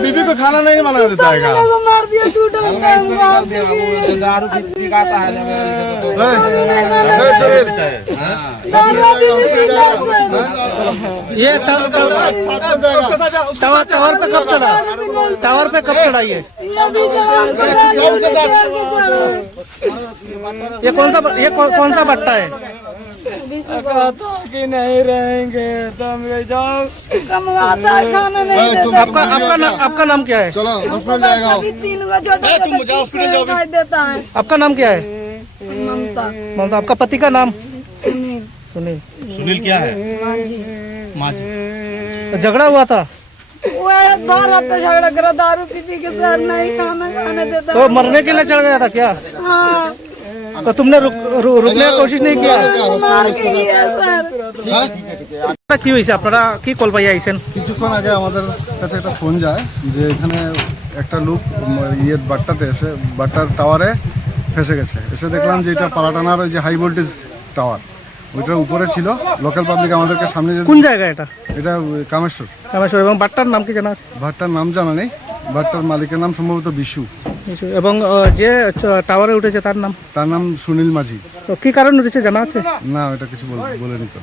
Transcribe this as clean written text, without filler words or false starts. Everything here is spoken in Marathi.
बीबी को खाना नहीं बनाना देता है मार दिया दारू पिलाता है ये टावर पे कब चढ़ा? टावर पे कब चढ़ा ये कौन सा भट्टा है? कहता कि नहीं रहेंगे तुम जाओ कमवाता खाना नहीं देता। आपका नाम क्या है? चलो हॉस्पिटल जाएगा। तीन को तुम मुझे हॉस्पिटल देता है। आपका नाम क्या है? ममता। ममता। आपका पति का नाम? सुनील। सुनील। सुनील क्या है? माजी। झगड़ा हुआ था? वो बाहर आता झगड़ा करा, दारू पी के सर नहीं खाना खाने देता। तो मरने के लिए चढ़ गया था क्या? हाँ। तो तुमने रुकने की कोशिश नहीं किया? কি হইছে আপনারা কি কল পাই আইছেন? কিছুক্ষণ আগে আমাদের কাছে একটা ফোন যায় যে এখানে একটা লোক বাট্টাতে এসে বাট্টার টাওয়ারে ফেসে গেছে। এসে দেখলাম যে এটা পালাটানার ওই যে হাই ভোল্টেজ টাওয়ার ওইটার উপরে ছিল। লোকাল পাবলিক আমাদেরকে সামনে যে কোন জায়গা এটা? এটা কামেশ্বর। কামেশ্বর। এবং বাট্টার নাম কি জানা আছে? বাট্টার নাম জানা নেই। বাট্টার মালিকের নাম সম্ভবত বিশু। এবং যে টাওয়ারে উঠেছে তার নাম? তার নাম সুনীল মাঝি। তো কি কারণ উঠেছে জানা আছে? না, এটা কিছু বলেনি তো।